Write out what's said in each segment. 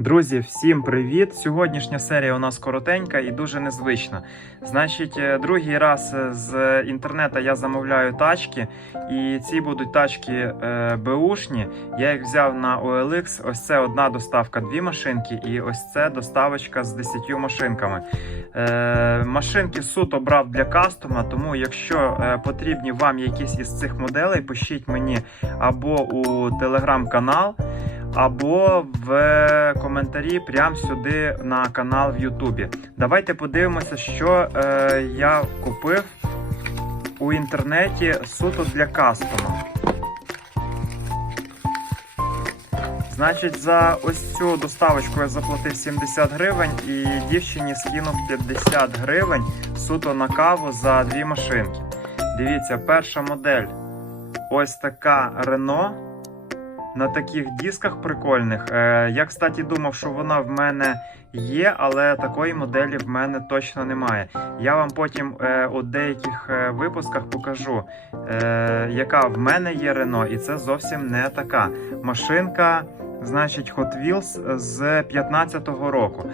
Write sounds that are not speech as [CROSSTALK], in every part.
Друзі, всім привіт! Сьогоднішня серія у нас коротенька і дуже незвична. Значить, е, другий раз е, з інтернету я замовляю тачки, і ці будуть тачки е, беушні. Я їх взяв на OLX. Ось це одна доставка, дві машинки, і ось це доставочка з 10 машинками. Машинки суто брав для кастома, тому якщо потрібні вам якісь із цих моделей, пишіть мені або у телеграм-канал або в коментарі прямо сюди на канал в Ютубі. Давайте подивимося, що е, я купив у інтернеті суто для кастома. Значить, за ось цю доставочку я заплатив 70 гривень і дівчині скинув 50 гривень суто на каву за дві машинки. Дивіться, перша модель ось така Renault на таких дисках прикольних. Е, Я, кстати, думав, що вона в мене є, але такої моделі в мене точно немає. Я вам потім е, у деяких е, випусках покажу, е, яка в мене є Рено, і це зовсім не така машинка. Значить, Hot Wheels з 15-го року.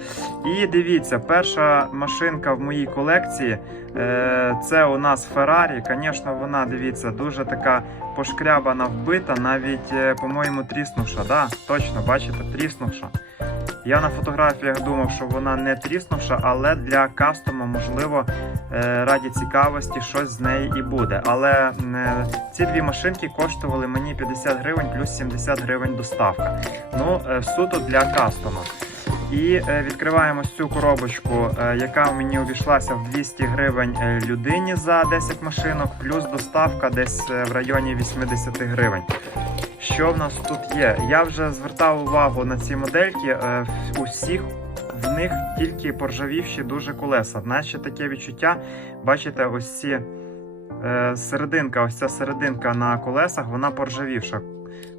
І дивіться, перша машинка в моїй колекції е, це у нас Ferrari. Звісно, вона дивіться дуже така пошкрябана, вбита, навіть, е, по-моєму, тріснувша. Да, точно, бачите, тріснувша. Я на фотографіях думав, що вона не тріснувша, але для кастома, можливо, е, раді цікавості щось з неї і буде. Але е, ці дві машинки коштували мені 50 гривень плюс 70 гривень доставка. Ну, е, суто для кастома. І відкриваємо цю коробочку, яка мені обійшлася в 200 гривень людині за 10 машинок, плюс доставка десь в районі 80 гривень. Що в нас тут є? Я вже звертав увагу на ці модельки. е, в- Усіх в них тільки поржавівші дуже колеса. Наче таке відчуття, бачите, ось ці е, серединка, ось ця серединка на колесах, вона поржавівша.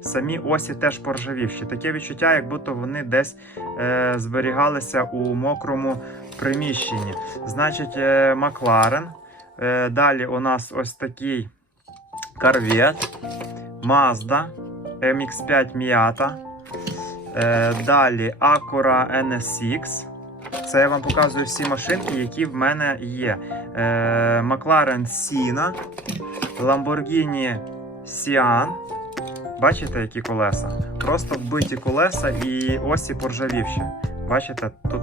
Самі осі теж поржавівші. Таке відчуття, як будто вони десь е, зберігалися у мокрому приміщенні. Значить, е, Макларен. Е, далі у нас ось такий Корвет, Mazda, MX5 Miata. Е, далі Acura NSX. Це я вам показую всі машинки, які в мене є. McLaren Sina, Lamborghini Sian. Бачите, які колеса? Просто вбиті колеса і осі поржавівші. Бачите, тут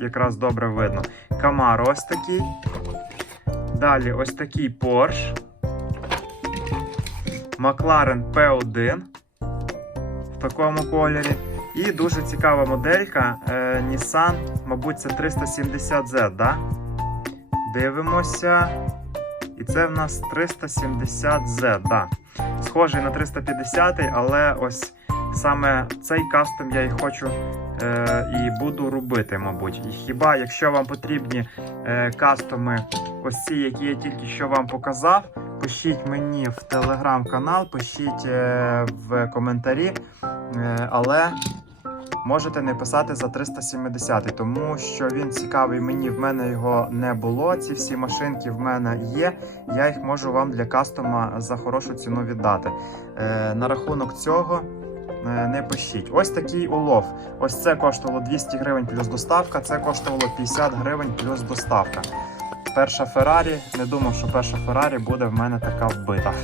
якраз добре видно. Camaro ось такий. Далі ось такий Porsche. McLaren P1 в такому кольорі. І дуже цікава моделька е, Nissan, мабуть, це 370Z, да? Дивимося. І це в нас 370Z, да. Схожий на 350, але ось саме цей кастом я і хочу е, і буду робити, мабуть. І хіба якщо вам потрібні е, кастоми, ось ці, які я тільки що вам показав, пишіть мені в телеграм-канал, пишіть е, в коментарі, е, але можете не писати за 370, тому що він цікавий мені. В мене його не було. Ці всі машинки в мене є. Я їх можу вам для кастома за хорошу ціну віддати. Е, на рахунок цього. Не пишіть. Ось такий улов. Ось це коштувало 200 гривень плюс доставка, це коштувало 50 гривень плюс доставка. Перша Феррарі. Не думав, що перша Феррарі буде в мене така вбита. [LAUGHS]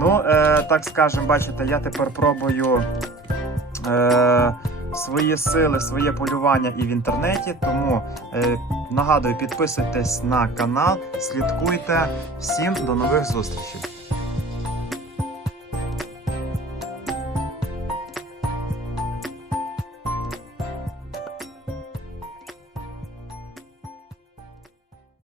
Ну, е, так скажемо, бачите, я тепер пробую е, свої сили, своє полювання і в інтернеті. Тому е, нагадую, підписуйтесь на канал, слідкуйте. Всім до нових зустрічей.